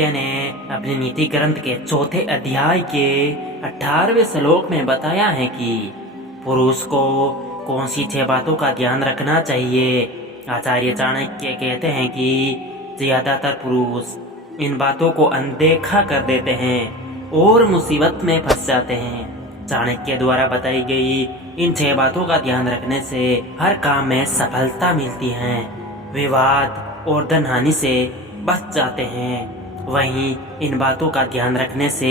चाणक्य ने अपने नीति ग्रंथ के चौथे अध्याय के 18वें श्लोक में बताया है कि पुरुष को कौन सी 6 बातों का ध्यान रखना चाहिए। आचार्य चाणक्य कहते हैं कि ज्यादातर पुरुष इन बातों को अनदेखा कर देते हैं और मुसीबत में फंस जाते हैं। चाणक्य द्वारा बताई गई इन 6 बातों का ध्यान रखने से हर काम में सफलता मिलती है, विवाद और धन हानि से बच जाते हैं। वहीं इन बातों का ध्यान रखने से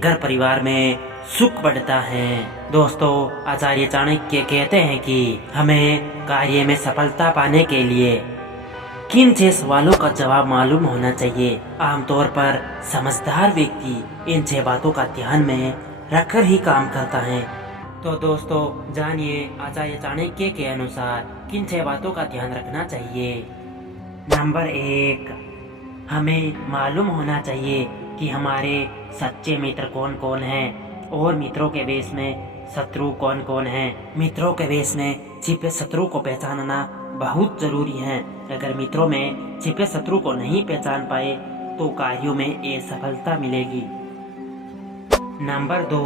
घर परिवार में सुख बढ़ता है। दोस्तों, आचार्य चाणक्य कहते हैं कि हमें कार्य में सफलता पाने के लिए किन 6 सवालों का जवाब मालूम होना चाहिए। आमतौर पर समझदार व्यक्ति इन 6 बातों का ध्यान में रखकर ही काम करता है। तो दोस्तों, जानिए आचार्य चाणक्य के अनुसार किन 6 बातों का ध्यान रखना चाहिए। नंबर 1, हमें मालूम होना चाहिए कि हमारे सच्चे मित्र कौन कौन हैं और मित्रों के वेश में शत्रु कौन कौन हैं। मित्रों के वेश में छिपे शत्रु को पहचानना बहुत जरूरी है। अगर मित्रों में छिपे शत्रु को नहीं पहचान पाए तो कार्यों में असफलता मिलेगी। नंबर 2,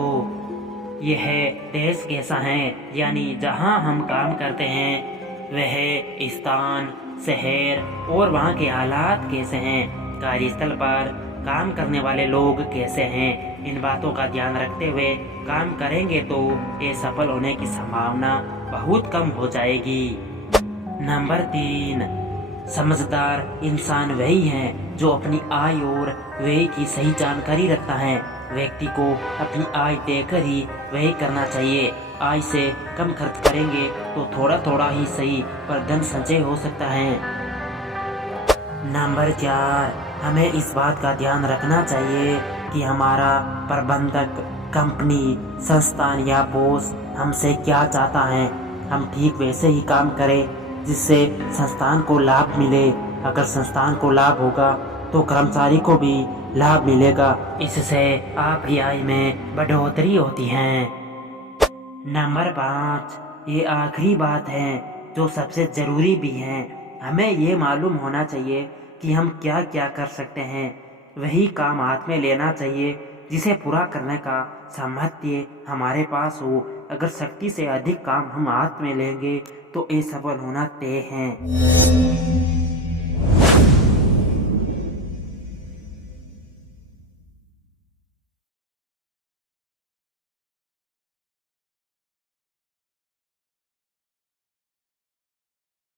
यह देश कैसा है, यानी जहां हम काम करते हैं वह स्थान, शहर और वहां के हालात कैसे हैं। कार्यस्थल पर काम करने वाले लोग कैसे हैं। इन बातों का ध्यान रखते हुए काम करेंगे तो ये सफल होने की संभावना बहुत कम हो जाएगी। नंबर 3, समझदार इंसान वही है जो अपनी आय और व्यय की सही जानकारी रखता है। व्यक्ति को अपनी आय देखकर ही व्यय करना चाहिए। आय से कम खर्च करेंगे तो थोड़ा थोड़ा ही सही पर धन संचय हो सकता है। नंबर 4, हमें इस बात का ध्यान रखना चाहिए कि हमारा प्रबंधक, कंपनी, संस्थान या बॉस हमसे क्या चाहता है। हम ठीक वैसे ही काम करें जिससे संस्थान को लाभ मिले। अगर संस्थान को लाभ होगा तो कर्मचारी को भी लाभ मिलेगा। इससे आपकी आय में बढ़ोतरी होती है। नंबर 5, ये आखिरी बात है जो सबसे जरूरी भी है। हमें ये मालूम होना चाहिए कि हम क्या क्या कर सकते हैं। वही काम हाथ में लेना चाहिए जिसे पूरा करने का सामर्थ्य हमारे पास हो। अगर शक्ति से अधिक काम हम हाथ में लेंगे तो असफल होना तय है।